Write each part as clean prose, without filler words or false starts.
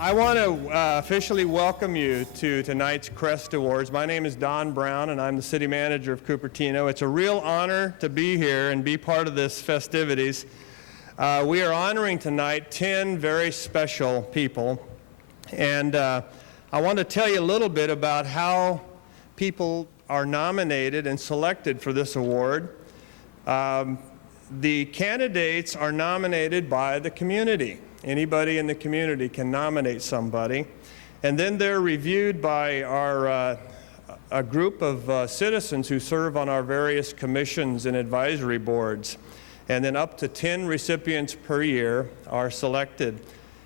I want to officially welcome you to tonight's CREST Awards. My name is Don Brown, and I'm the city manager of Cupertino. It's a real honor to be here and be part of this festivities. We are honoring tonight 10 very special people, and I want to tell you a little bit about how people are nominated and selected for this award. The candidates are nominated by the community. Anybody in the community can nominate somebody, and then they're reviewed by a group of citizens who serve on our various commissions and advisory boards, and then up to 10 recipients per year are selected.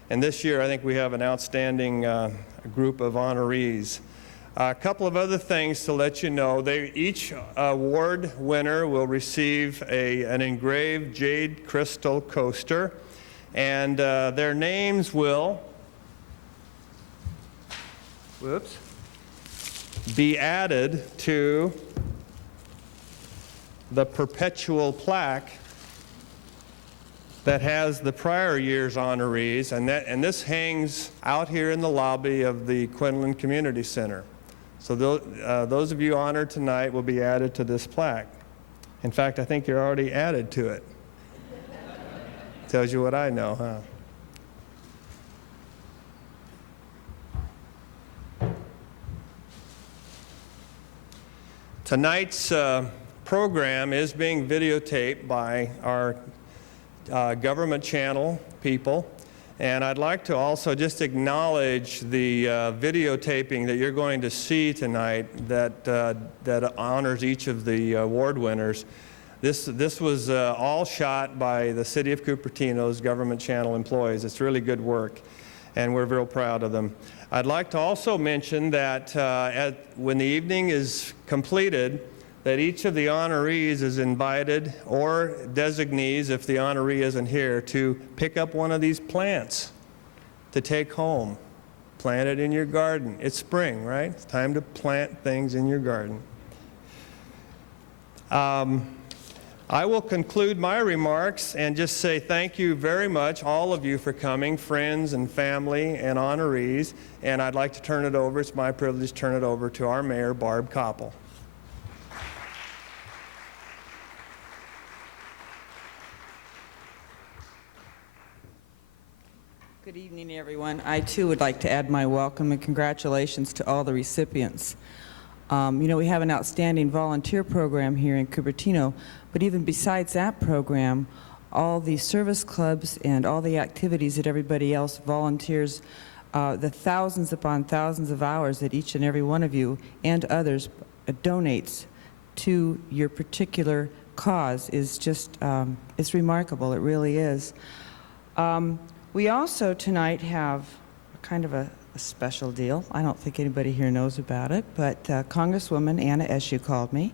And this year I think we have an outstanding group of honorees. A couple of other things to let you know. Each award winner will receive an engraved jade crystal coaster, and their names will be added to the perpetual plaque that has the prior year's honorees, and this hangs out here in the lobby of the Quinlan Community Center. So those of you honored tonight will be added to this plaque. In fact, I think you're already added to it. Tells you what I know, huh? Tonight's program is being videotaped by our government channel people, and I'd like to also just acknowledge the videotaping that you're going to see tonight that honors each of the award winners. This was all shot by the City of Cupertino's government channel employees. It's really good work, and we're real proud of them. I'd like to also mention that when the evening is completed, that each of the honorees is invited, or designees if the honoree isn't here, to pick up one of these plants to take home. Plant it in your garden. It's spring, right? It's time to plant things in your garden. I will conclude my remarks and just say thank you very much, all of you, for coming, friends and family and honorees, and I'd like to turn it over, it's my privilege to turn it over to our mayor, Barb Koppel. Good evening, everyone. I too would like to add my welcome and congratulations to all the recipients. You know, we have an outstanding volunteer program here in Cupertino, but even besides that program, all the service clubs and all the activities that everybody else volunteers, the thousands upon thousands of hours that each and every one of you and others donates to your particular cause is just, it's remarkable. It really is. We also tonight have kind of a special deal. I don't think anybody here knows about it, but Congresswoman Anna Eshoo called me,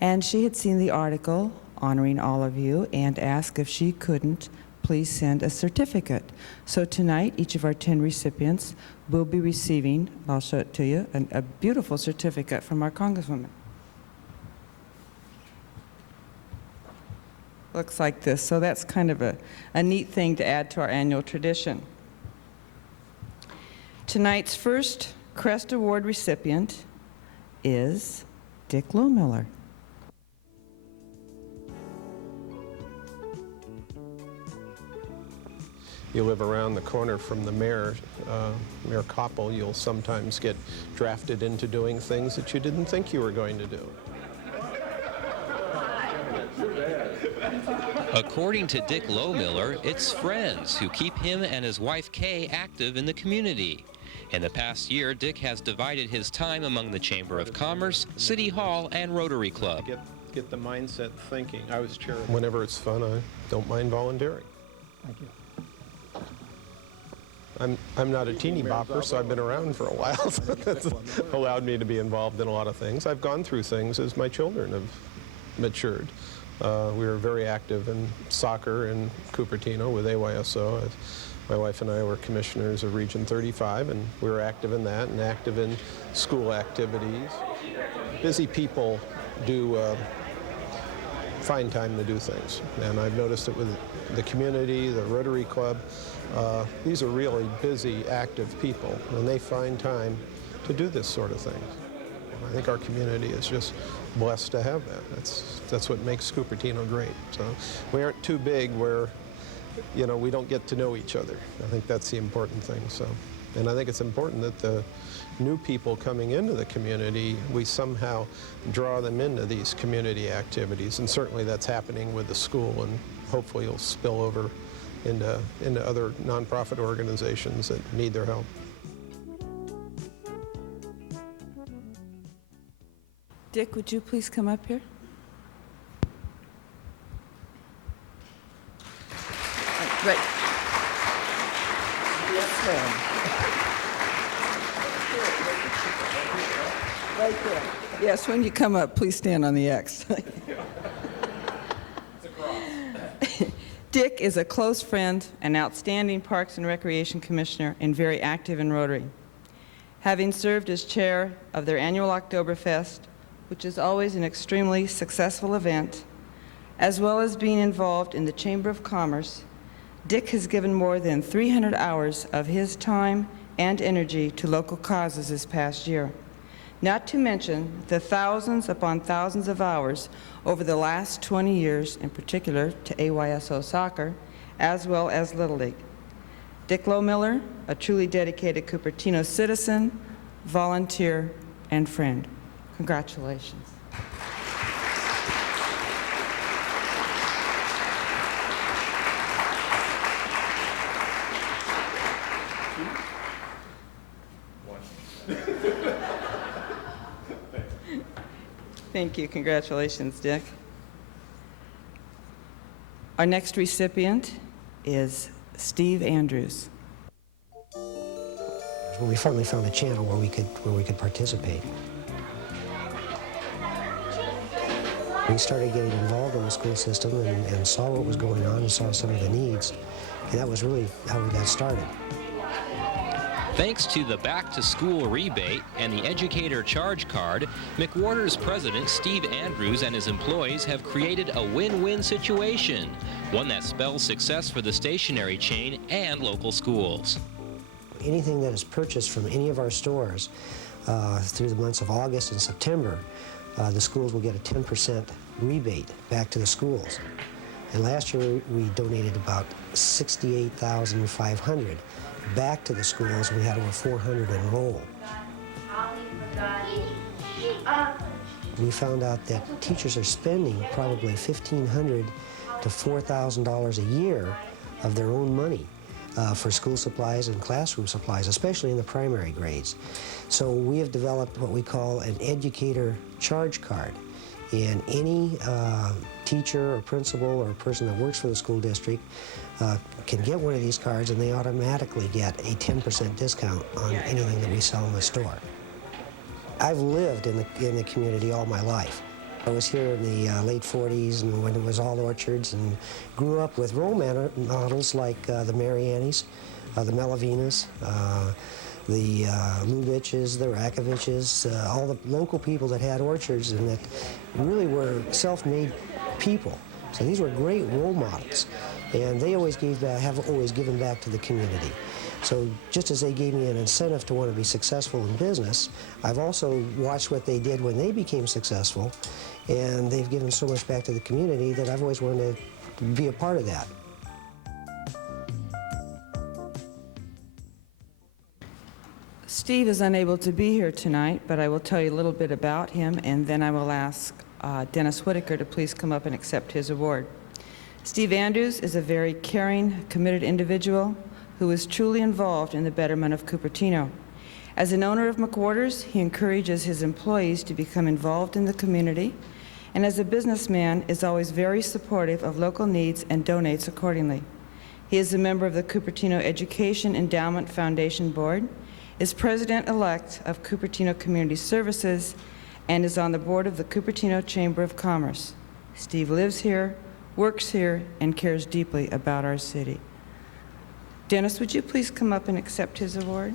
and she had seen the article honoring all of you and asked if she couldn't please send a certificate. So tonight, each of our 10 recipients will be receiving, I'll show it to you, a beautiful certificate from our Congresswoman. Looks like this. So that's kind of a neat thing to add to our annual tradition. Tonight's first CREST Award recipient is Dick Lohmiller. You live around the corner from the mayor, Mayor Koppel, you'll sometimes get drafted into doing things that you didn't think you were going to do. According to Dick Lohmiller, it's friends who keep him and his wife Kay active in the community. In the past year, Dick has divided his time among the Chamber of Commerce, City Hall, and Rotary Club. Get the mindset thinking. I was chair. Whenever it's fun, I don't mind volunteering. Thank you. I'm not a teeny bopper, so I've been around for a while. So that's allowed me to be involved in a lot of things. I've gone through things as my children have matured. We were very active in soccer in Cupertino with AYSO. My wife and I were commissioners of Region 35, and we were active in that and active in school activities. Busy people do find time to do things. And I've noticed it with the community, the Rotary Club. These are really busy, active people, and they find time to do this sort of thing. I think our community is just blessed to have that. That's what makes Cupertino great. So we aren't too big where, you know, we don't get to know each other. I think that's the important thing. So, and I think it's important that the new people coming into the community, we somehow draw them into these community activities, and certainly that's happening with the school, and hopefully it'll spill over into other nonprofit organizations that need their help. Dick, would you please come up here? Right. Yes, ma'am. Right there. Yes, when you come up, please stand on the X. Dick is a close friend, an outstanding Parks and Recreation Commissioner, and very active in Rotary. Having served as chair of their annual Oktoberfest, which is always an extremely successful event, as well as being involved in the Chamber of Commerce, Dick has given more than 300 hours of his time and energy to local causes this past year, not to mention the thousands upon thousands of hours over the last 20 years, in particular to AYSO soccer, as well as Little League. Dick Lohmiller, a truly dedicated Cupertino citizen, volunteer, and friend. Congratulations. Thank you. Congratulations, Dick. Our next recipient is Steve Andrews. When we finally found a channel where we could participate. We started getting involved in the school system and saw what was going on and saw some of the needs, and that was really how we got started. Thanks to the back-to-school rebate and the educator charge card, McWhorter's president, Steve Andrews, and his employees have created a win-win situation, one that spells success for the stationery chain and local schools. Anything that is purchased from any of our stores through the months of August and September, the schools will get a 10% rebate back to the schools. And last year we donated about $68,500 back to the schools. We had over 400 enroll. We found out that teachers are spending probably $1,500 to $4,000 a year of their own money for school supplies and classroom supplies, especially in the primary grades. So we have developed what we call an educator charge card. And any teacher or principal or person that works for the school district can get one of these cards, and they automatically get a 10% discount on anything that we sell in the store. I've lived in the community all my life. I was here in the late 40s and when it was all orchards, and grew up with role models like the Mariannis, the Melavinas, the Lubitches, the Rakoviches, all the local people that had orchards and that really were self-made people. So these were great role models, and they always have always given back to the community. So just as they gave me an incentive to want to be successful in business, I've also watched what they did when they became successful, and they've given so much back to the community that I've always wanted to be a part of that. Steve is unable to be here tonight, but I will tell you a little bit about him, and then I will ask Dennis Whitaker to please come up and accept his award. Steve Andrews is a very caring, committed individual who is truly involved in the betterment of Cupertino. As an owner of McWhorter's, he encourages his employees to become involved in the community, and as a businessman is always very supportive of local needs and donates accordingly. He is a member of the Cupertino Education Endowment Foundation Board, is president-elect of Cupertino Community Services, and is on the board of the Cupertino Chamber of Commerce. Steve lives here, works here, and cares deeply about our city. Dennis, would you please come up and accept his award?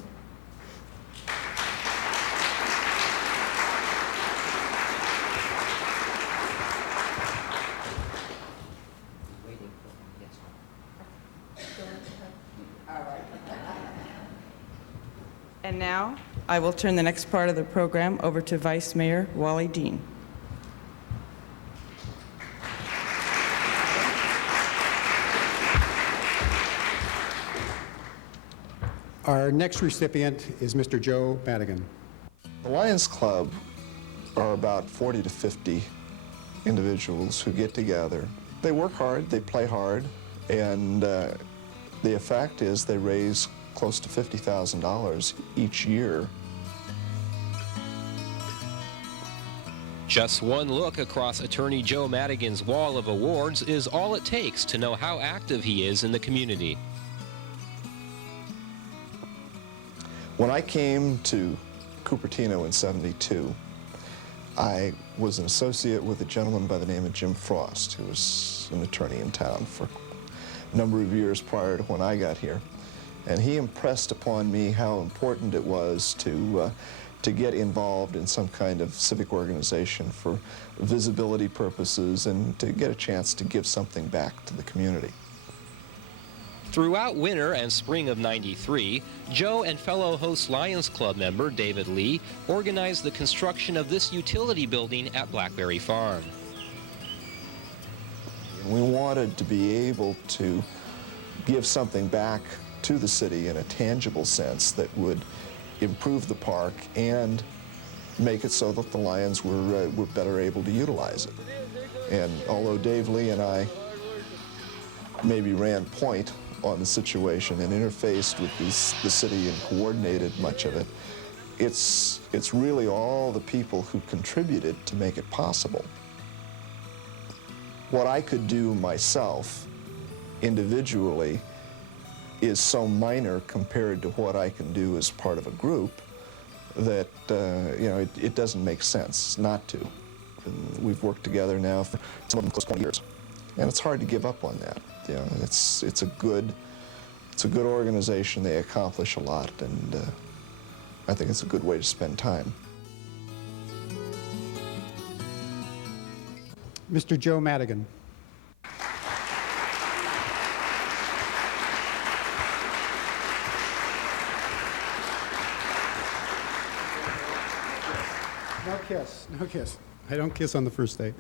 And now, I will turn the next part of the program over to Vice Mayor Wally Dean. Our next recipient is Mr. Joe Maddigan. The Lions Club are about 40 to 50 individuals who get together. They work hard, they play hard, and the effect is they raise close to $50,000 each year. Just one look across Attorney Joe Maddigan's wall of awards is all it takes to know how active he is in the community. When I came to Cupertino in '72, I was an associate with a gentleman by the name of Jim Frost, who was an attorney in town for a number of years prior to when I got here. And he impressed upon me how important it was to get involved in some kind of civic organization for visibility purposes and to get a chance to give something back to the community. Throughout winter and spring of '93, Joe and fellow host Lions Club member David Lee organized the construction of this utility building at Blackberry Farm. We wanted to be able to give something back to the city in a tangible sense that would improve the park and make it so that the Lions were better able to utilize it. And although Dave Lee and I maybe ran point on the situation and interfaced with the city and coordinated much of it, it's really all the people who contributed to make it possible. What I could do myself individually is so minor compared to what I can do as part of a group that it doesn't make sense not to. And we've worked together now for some of them close to 20 years, and it's hard to give up on that. It's a good organization. They accomplish a lot, and I think it's a good way to spend time. Mr. Joe Maddigan. No kiss. I don't kiss on the first date.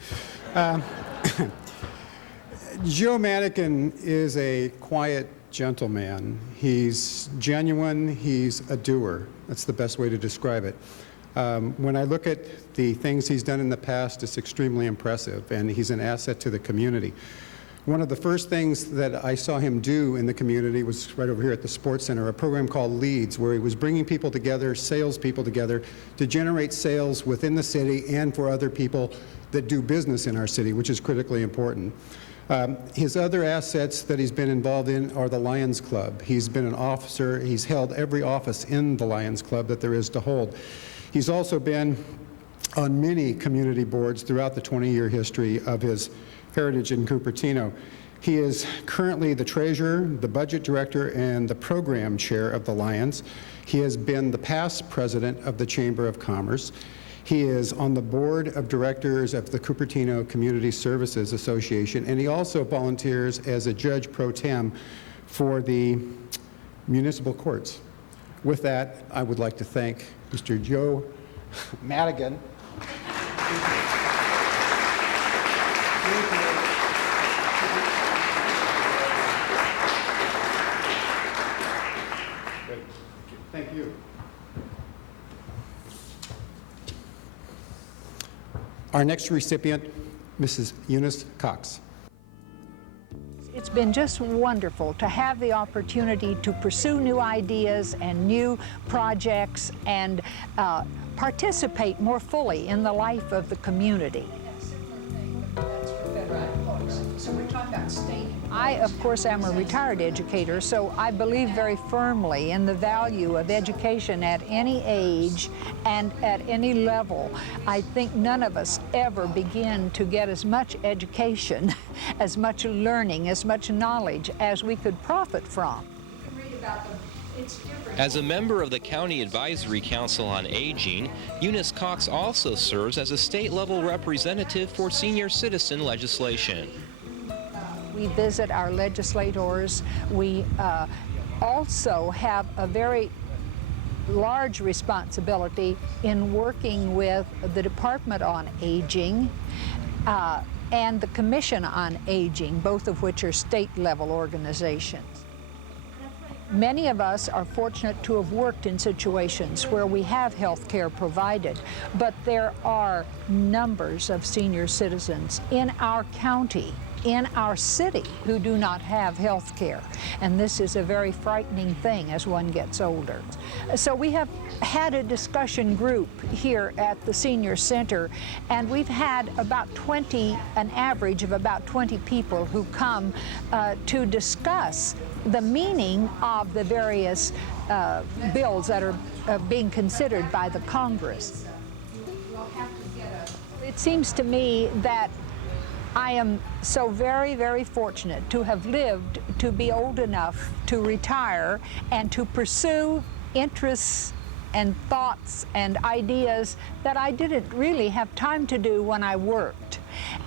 Joe Maddigan is a quiet gentleman. He's genuine, he's a doer. That's the best way to describe it. When I look at the things he's done in the past, it's extremely impressive, and he's an asset to the community. One of the first things that I saw him do in the community was right over here at the Sports Center, a program called Leads, where he was bringing people together, salespeople together, to generate sales within the city and for other people that do business in our city, which is critically important. His other assets that he's been involved in are the Lions Club. He's been an officer. He's held every office in the Lions Club that there is to hold. He's also been on many community boards throughout the 20-year history of his heritage in Cupertino. He is currently the treasurer, the budget director, and the program chair of the Lions. He has been the past president of the Chamber of Commerce. He is on the board of directors of the Cupertino Community Services Association, and he also volunteers as a judge pro tem for the municipal courts. With that, I would like to thank Mr. Joe Maddigan. Thank you. Our next recipient, Mrs. Eunice Cox. It's been just wonderful to have the opportunity to pursue new ideas and new projects and participate more fully in the life of the community. So we're talking about state. I, of course, am a retired educator, so I believe very firmly in the value of education at any age and at any level. I think none of us ever begin to get as much education, as much learning, as much knowledge as we could profit from. As a member of the County Advisory Council on Aging, Eunice Cox also serves as a state-level representative for senior citizen legislation. We visit our legislators. We also have a very large responsibility in working with the Department on Aging and the Commission on Aging, both of which are state-level organizations. Many of us are fortunate to have worked in situations where we have health care provided, but there are numbers of senior citizens in our county, in our city, who do not have health care. And this is a very frightening thing as one gets older. So we have had a discussion group here at the Senior Center, and we've had about an average of about 20 people who come to discuss the meaning of the various bills that are being considered by the Congress. It seems to me that I am so very, very fortunate to have lived to be old enough to retire and to pursue interests and thoughts and ideas that I didn't really have time to do when I worked.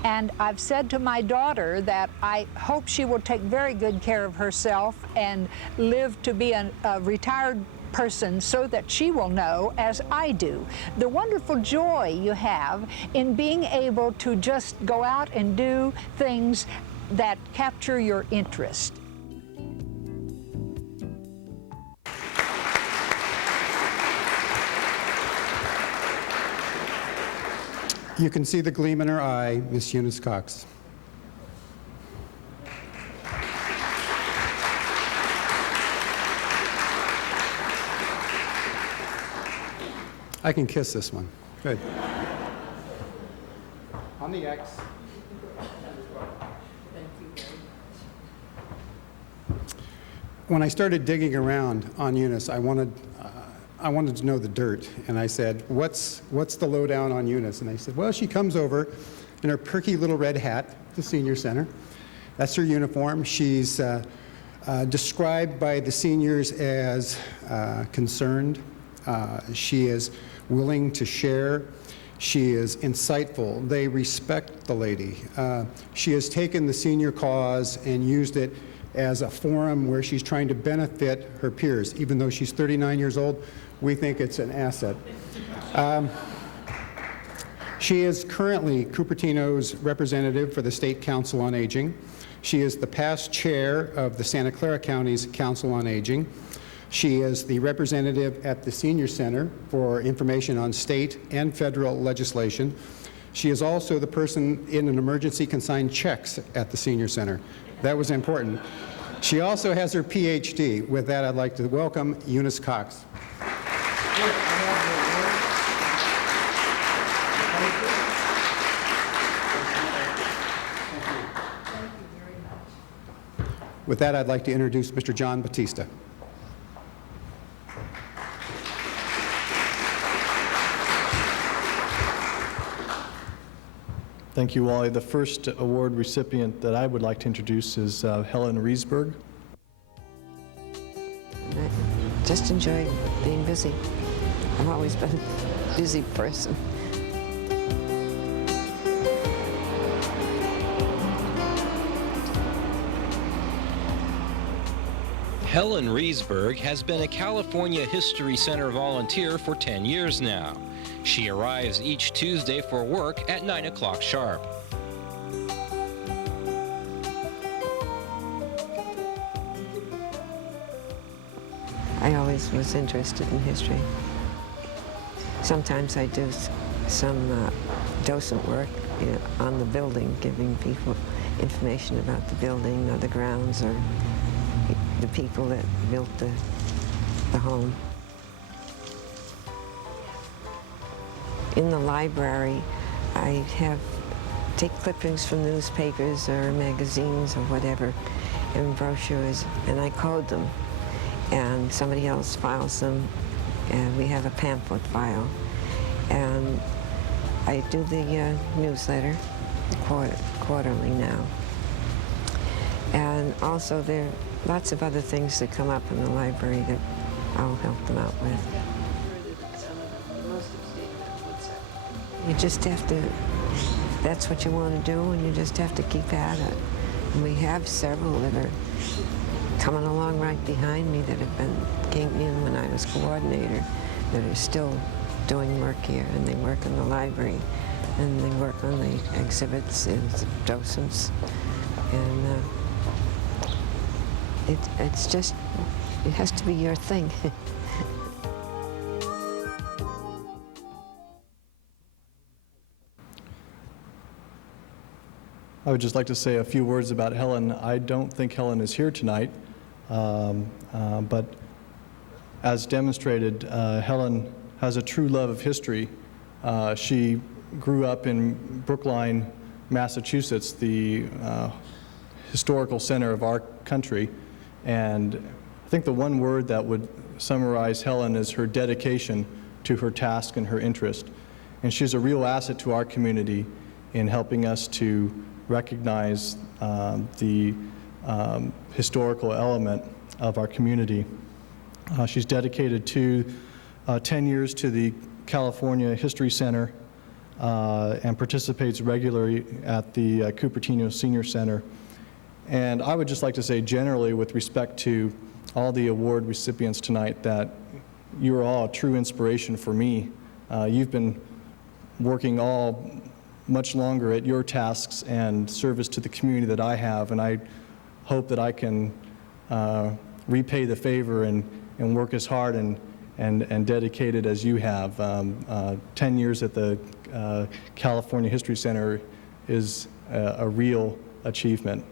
And I've said to my daughter that I hope she will take very good care of herself and live to be a retired person so that she will know, as I do, the wonderful joy you have in being able to just go out and do things that capture your interest. You can see the gleam in her eye, Miss Eunice Cox. I can kiss this one. Good. On the X. When I started digging around on Eunice, I wanted to know the dirt, and I said, "What's the lowdown on Eunice?" And they said, "Well, she comes over in her perky little red hat at the Senior Center. That's her uniform. She's described by the seniors as concerned. She is willing to share. She is insightful. They respect the lady. She has taken the senior cause and used it as a forum where she's trying to benefit her peers. Even though she's 39 years old, we think it's an asset." She is currently Cupertino's representative for the State Council on Aging. She is the past chair of the Santa Clara County's Council on Aging. She is the representative at the Senior Center for information on state and federal legislation. She is also the person in an emergency can sign checks at the Senior Center. That was important. She also has her PhD. With that, I'd like to welcome Eunice Cox. With that, I'd like to introduce Mr. John Batista. Thank you, Wally. The first award recipient that I would like to introduce is Helen Riisberg. I just enjoy being busy. I've always been a busy person. Helen Riisberg has been a California History Center volunteer for 10 years now. She arrives each Tuesday for work at 9 o'clock sharp. I always was interested in history. Sometimes I do some docent work on the building, giving people information about the building or the grounds or the people that built the home. In the library, I take clippings from newspapers or magazines or whatever, and brochures, and I code them. And somebody else files them, and we have a pamphlet file. And I do the newsletter quarterly now. And also there are lots of other things that come up in the library that I'll help them out with. You just have to, that's what you want to do, and you just have to keep at it. And we have several that are coming along right behind me that have came in when I was coordinator that are still doing work here, and they work in the library, and they work on the exhibits and docents, and it's just, it has to be your thing. I would just like to say a few words about Helen. I don't think Helen is here tonight, but as demonstrated, Helen has a true love of history. She grew up in Brookline, Massachusetts, the historical center of our country, and I think the one word that would summarize Helen is her dedication to her task and her interest. And she's a real asset to our community in helping us to recognize the historical element of our community. She's dedicated to 10 years to the California History Center and participates regularly at the Cupertino Senior Center. And I would just like to say generally with respect to all the award recipients tonight that you are all a true inspiration for me. You've been working all much longer at your tasks and service to the community that I have, and I hope that I can repay the favor and work as hard and dedicated as you have. 10 years at the California History Center is a real achievement.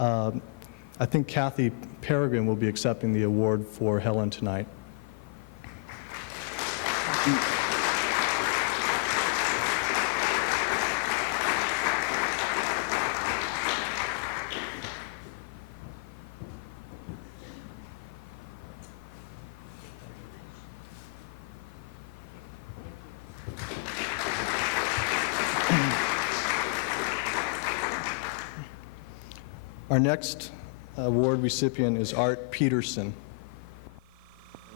I think Kathy Peregrine will be accepting the award for Helen tonight. Our next award recipient is Art Petersen.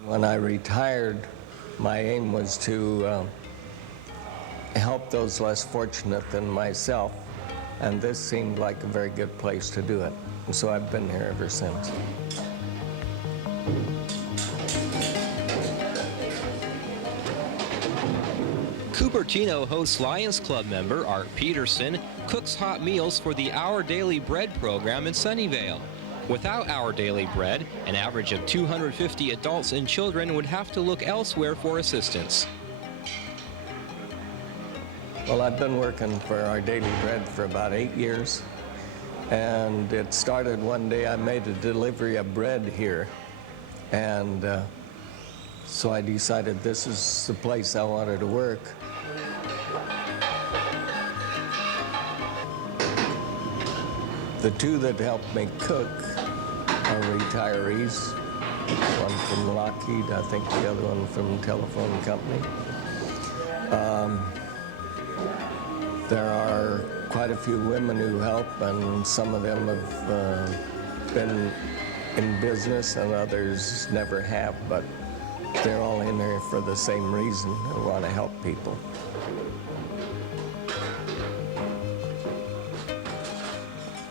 When I retired, my aim was to help those less fortunate than myself, and this seemed like a very good place to do it. And so I've been here ever since. Cupertino hosts Lions Club member Art Petersen cooks hot meals for the Our Daily Bread program in Sunnyvale. Without Our Daily Bread, an average of 250 adults and children would have to look elsewhere for assistance. Well, I've been working for Our Daily Bread for about 8 years, and it started one day I made a delivery of bread here, and so I decided this is the place I wanted to work. The two that helped me cook are retirees, one from Lockheed, I think the other one from Telephone Company. There are quite a few women who help, and some of them have been in business and others never have, but they're all in there for the same reason. They want to help people.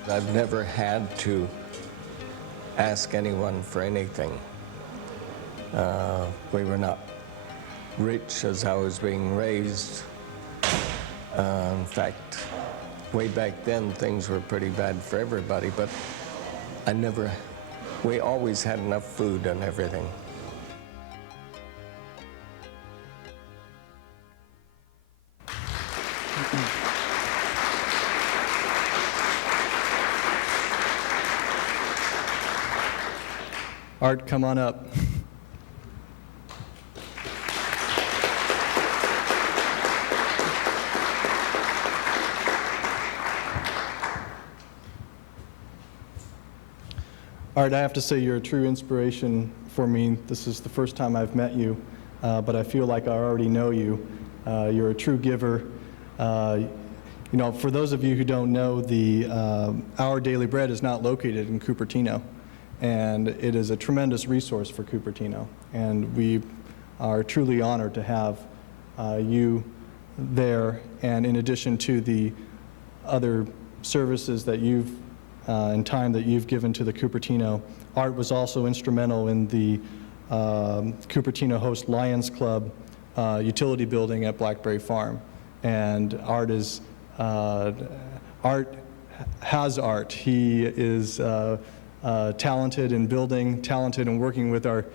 I've never had to ask anyone for anything. We were not rich as I was being raised. In fact, way back then, things were pretty bad for everybody, but we always had enough food and everything. Art, come on up. Art, I have to say you're a true inspiration for me. This is the first time I've met you, but I feel like I already know you. You're a true giver. You know, for those of you who don't know, the Our Daily Bread is not located in Cupertino, and it is a tremendous resource for Cupertino, and we are truly honored to have you there. And in addition to the other services that you've and time that you've given to the Cupertino, Art was also instrumental in the Cupertino hosts Lions Club utility building at Blackberry Farm. And Art is, Art has art. He is talented in building, talented in working with our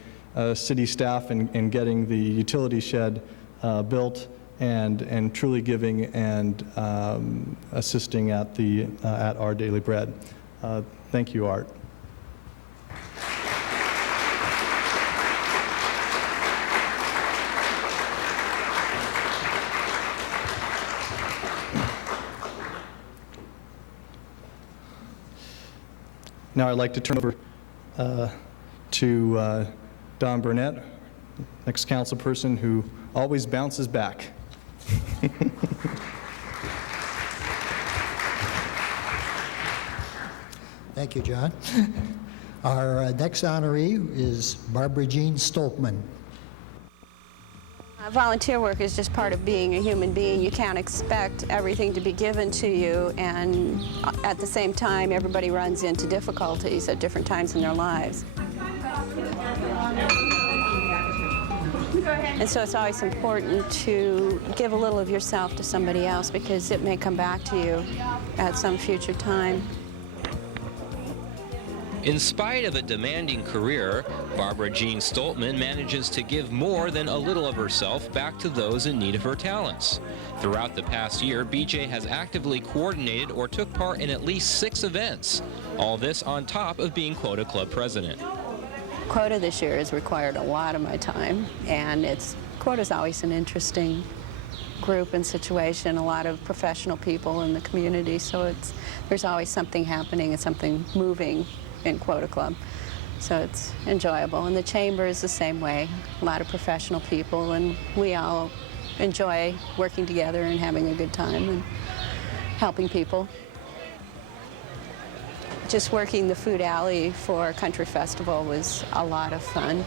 city staff in getting the utility shed built, and truly giving and assisting at Our Daily Bread. Thank you, Art. Now I'd like to turn over to Don Burnett, next council person who always bounces back. Thank you, John. Our next honoree is Barbara Jean Stoplman. Volunteer work is just part of being a human being. You can't expect everything to be given to you, and at the same time, everybody runs into difficulties at different times in their lives. And so it's always important to give a little of yourself to somebody else, because it may come back to you at some future time. In spite of a demanding career, Barbara Jean Stoplman manages to give more than a little of herself back to those in need of her talents. Throughout the past year, BJ has actively coordinated or took part in at least 6 events. All this on top of being Quota Club president. Quota this year has required a lot of my time, and Quota's always an interesting group and situation, a lot of professional people in the community, so there's always something happening and something moving in Quota Club, so it's enjoyable. And the chamber is the same way, a lot of professional people, and we all enjoy working together and having a good time and helping people. Just working the food alley for Country Festival was a lot of fun.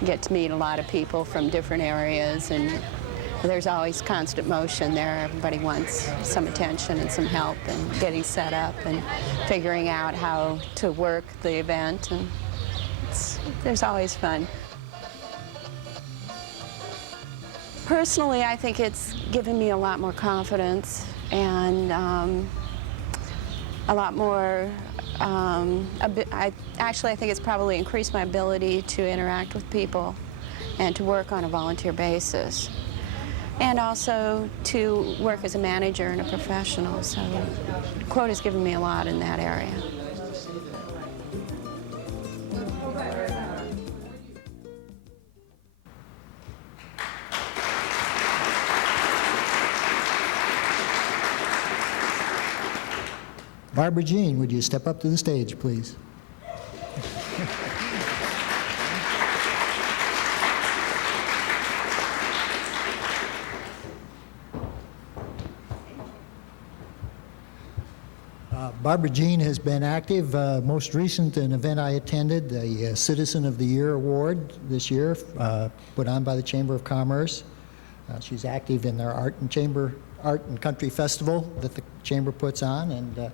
You get to meet a lot of people from different areas, and there's always constant motion there. Everybody wants some attention and some help and getting set up and figuring out how to work the event, and there's always fun. Personally, I think it's given me a lot more confidence and a lot more, I think it's probably increased my ability to interact with people and to work on a volunteer basis, and also to work as a manager and a professional. So Quota's given me a lot in that area. Barbara Jean, would you step up to the stage, please? Barbara Jean has been active. Most recent, an event I attended, the Citizen of the Year Award this year, put on by the Chamber of Commerce. She's active in their Art and Country Festival that the Chamber puts on, and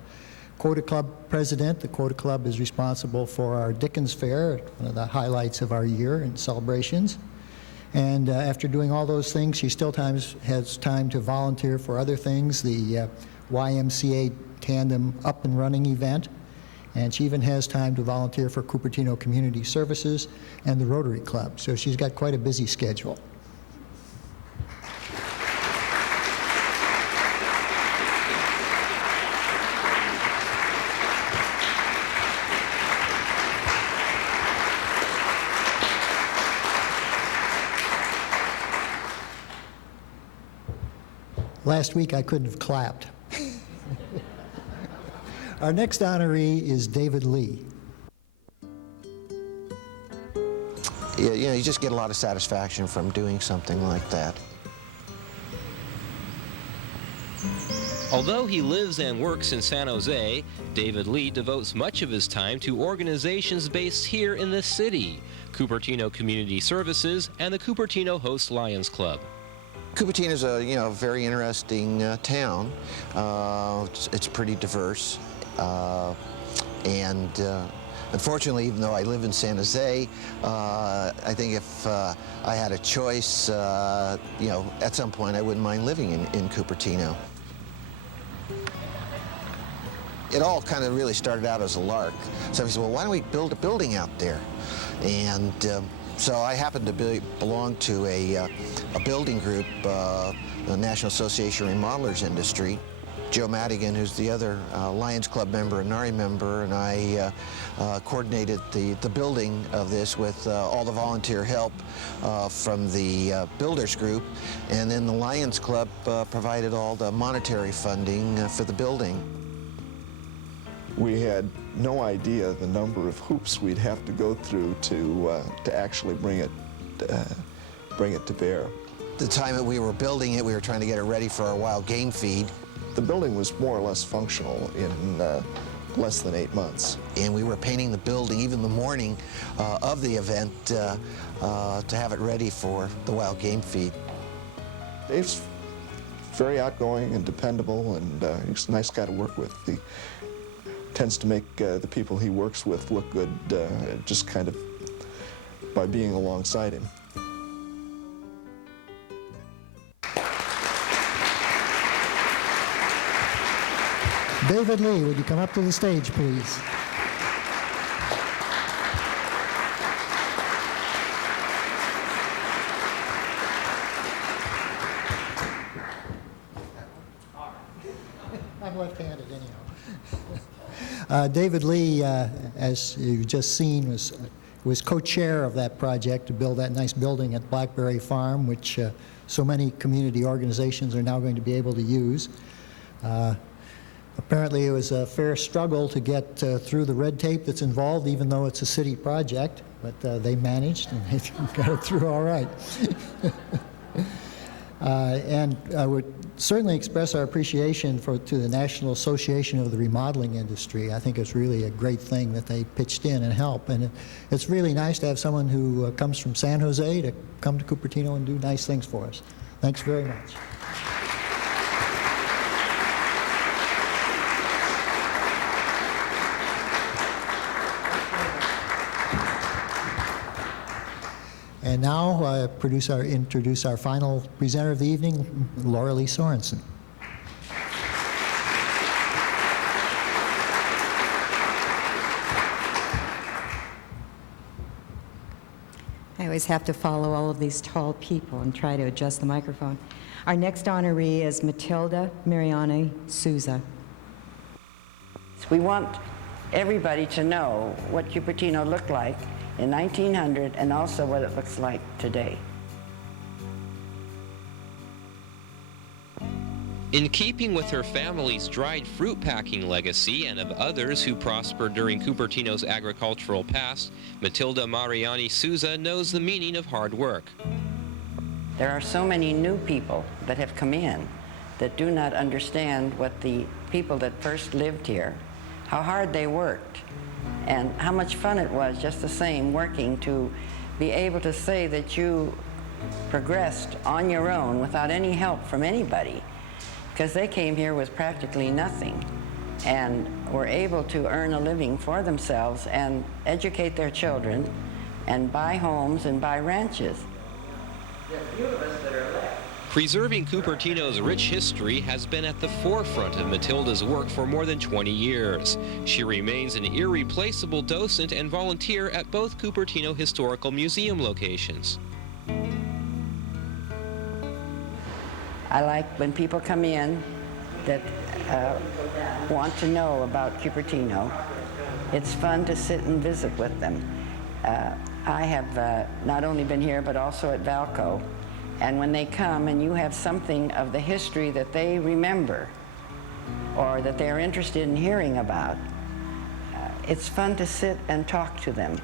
Quota Club president. The Quota Club is responsible for our Dickens Fair, one of the highlights of our year and celebrations. And after doing all those things, she still has time to volunteer for other things, the YMCA Tandem Up and Running event, and she even has time to volunteer for Cupertino Community Services and the Rotary Club. So she's got quite a busy schedule. Last week I couldn't have clapped. Our next honoree is David Lee. Yeah, you just get a lot of satisfaction from doing something like that. Although he lives and works in San Jose, David Lee devotes much of his time to organizations based here in the city, Cupertino Community Services and the Cupertino Host Lions Club. Cupertino is a very interesting town. It's pretty diverse, and Unfortunately, even though I live in San Jose, I think if I had a choice, you know, at some point I wouldn't mind living in Cupertino. It all kind of really started out as a lark. So I said, well, why don't we build a building out there? And so I happened to belong to a building group, the National Association of Remodelers Industry. Joe Maddigan, who's the other Lions Club member and NARI member, and I coordinated the building of this with all the volunteer help from the builders group, and then the Lions Club provided all the monetary funding for the building. We had no idea the number of hoops we'd have to go through to actually bring it to bear. The time that we were building it, we were trying to get it ready for our wild game feed. The building was more or less functional in less than 8 months. And we were painting the building even the morning of the event to have it ready for the wild game feed. Dave's very outgoing and dependable, and he's a nice guy to work with. He tends to make the people he works with look good just kind of by being alongside him. David Lee, would you come up to the stage, please? I'm left-handed anyhow. David Lee, as you've just seen, was co-chair of that project to build that nice building at Blackberry Farm, which so many community organizations are now going to be able to use. Apparently it was a fair struggle to get through the red tape that's involved, even though it's a city project, but they managed and they got it through all right. And I would certainly express our appreciation to the National Association of the Remodeling Industry. I think it's really a great thing that they pitched in and helped. And it's really nice to have someone who comes from San Jose to come to Cupertino and do nice things for us. Thanks very much. And now introduce our final presenter of the evening, Laura Lee Sorensen. I always have to follow all of these tall people and try to adjust the microphone. Our next honoree is Mathilda Mariani Sousa. We want everybody to know what Cupertino looked like in 1900 and also what it looks like today. In keeping with her family's dried fruit packing legacy and of others who prospered during Cupertino's agricultural past, Mathilda Mariani Sousa knows the meaning of hard work. There are so many new people that have come in that do not understand what the people that first lived here, how hard they worked, and how much fun it was just the same working to be able to say that you progressed on your own without any help from anybody, because they came here with practically nothing and were able to earn a living for themselves and educate their children and buy homes and buy ranches. There are few of us that are left. Preserving Cupertino's rich history has been at the forefront of Mathilda's work for more than 20 years. She remains an irreplaceable docent and volunteer at both Cupertino Historical Museum locations. I like when people come in that want to know about Cupertino. It's fun to sit and visit with them. I have not only been here but also at Valco. And when they come and you have something of the history that they remember or that they're interested in hearing about, it's fun to sit and talk to them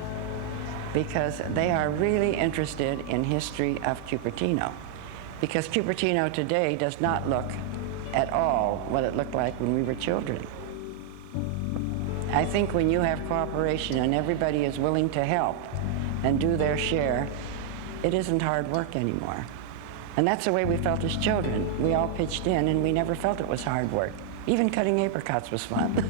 because they are really interested in history of Cupertino. Because Cupertino today does not look at all what it looked like when we were children. I think when you have cooperation and everybody is willing to help and do their share, it isn't hard work anymore. And that's the way we felt as children. We all pitched in and we never felt it was hard work. Even cutting apricots was fun.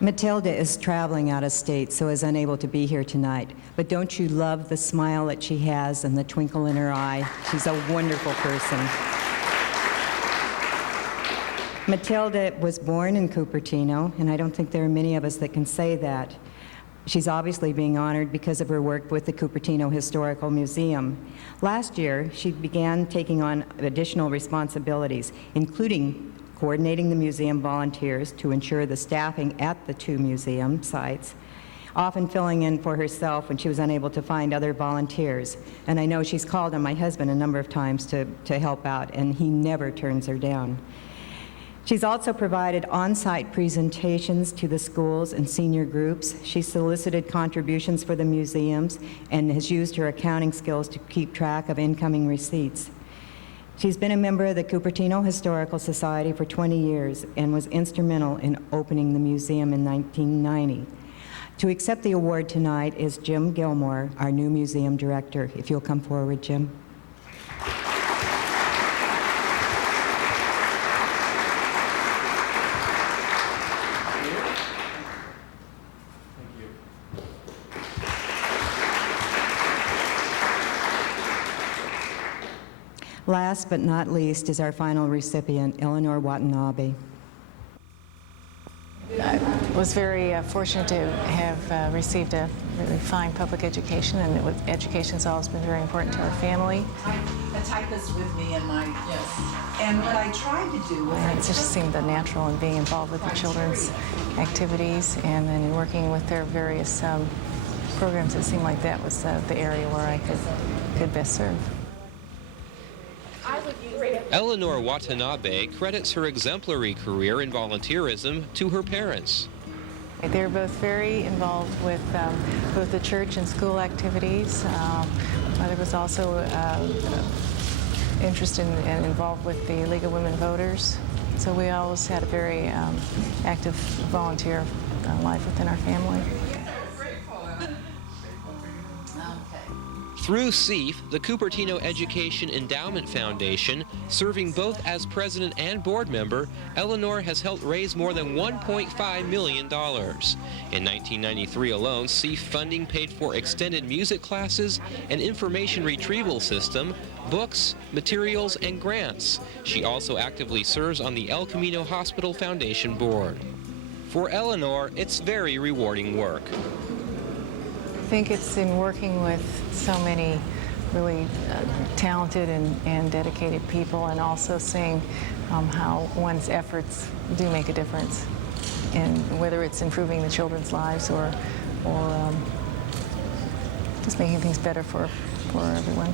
Mathilda is traveling out of state, so is unable to be here tonight. But don't you love the smile that she has and the twinkle in her eye? She's a wonderful person. Mathilda was born in Cupertino, and I don't think there are many of us that can say that. She's obviously being honored because of her work with the Cupertino Historical Museum. Last year, she began taking on additional responsibilities, including coordinating the museum volunteers to ensure the staffing at the 2 museum sites, often filling in for herself when she was unable to find other volunteers. And I know she's called on my husband a number of times to help out, and he never turns her down. She's also provided on-site presentations to the schools and senior groups. She solicited contributions for the museums and has used her accounting skills to keep track of incoming receipts. She's been a member of the Cupertino Historical Society for 20 years and was instrumental in opening the museum in 1990. To accept the award tonight is Jim Gilmore, our new museum director. If you'll come forward, Jim. Last but not least is our final recipient, Eleanor Watanabe. I was very fortunate to have received a really fine public education, and education's always been very important to our family. I type this with me in my, and what I tried to do was... And it just seemed natural in being involved with the children's activities, and then in working with their various programs. It seemed like that was the area where I could best serve. Eleanor Watanabe credits her exemplary career in volunteerism to her parents. They're both very involved with both the church and school activities. Mother was also interested and involved with the League of Women Voters. So we always had a very active volunteer life within our family. Through CEEF, the Cupertino Education Endowment Foundation, serving both as president and board member, Eleanor has helped raise more than $1.5 million. In 1993 alone, CEEF funding paid for extended music classes, an information retrieval system, books, materials, and grants. She also actively serves on the El Camino Hospital Foundation board. For Eleanor, it's very rewarding work. I think it's in working with so many really talented and dedicated people, and also seeing how one's efforts do make a difference, and whether it's improving the children's lives or just making things better for everyone.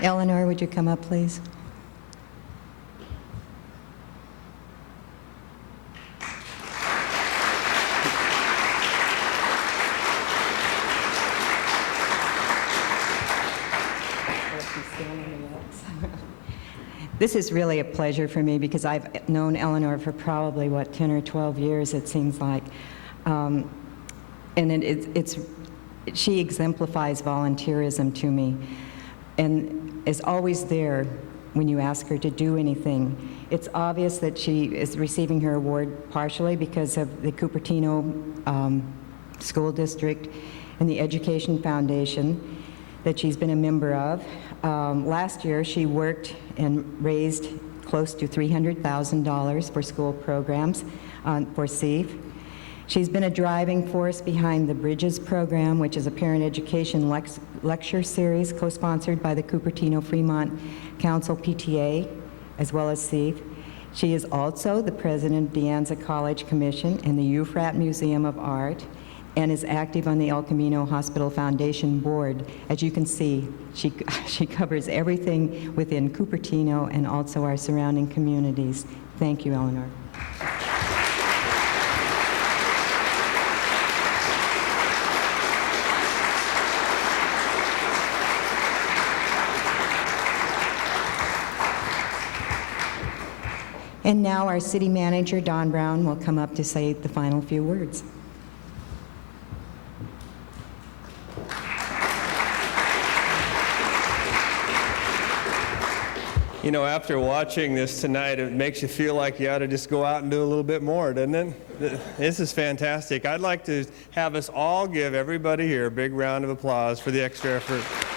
Eleanor, would you come up, please? This is really a pleasure for me because I've known Eleanor for probably, 10 or 12 years, it seems like. And she exemplifies volunteerism to me and is always there when you ask her to do anything. It's obvious that she is receiving her award partially because of the Cupertino School District and the Education Foundation that she's been a member of. Last year, she worked and raised close to $300,000 for school programs for CEEF. She's been a driving force behind the Bridges program, which is a parent education lecture series co-sponsored by the Cupertino Fremont Council PTA, as well as CEEF. She is also the president of De Anza College Commission and the UFRAT Museum of Art, and is active on the El Camino Hospital Foundation board. As you can see, she covers everything within Cupertino and also our surrounding communities. Thank you, Eleanor. And now our city manager, Don Brown, will come up to say the final few words. You know, after watching this tonight, it makes you feel like you ought to just go out and do a little bit more, doesn't it? This is fantastic. I'd like to have us all give everybody here a big round of applause for the extra effort.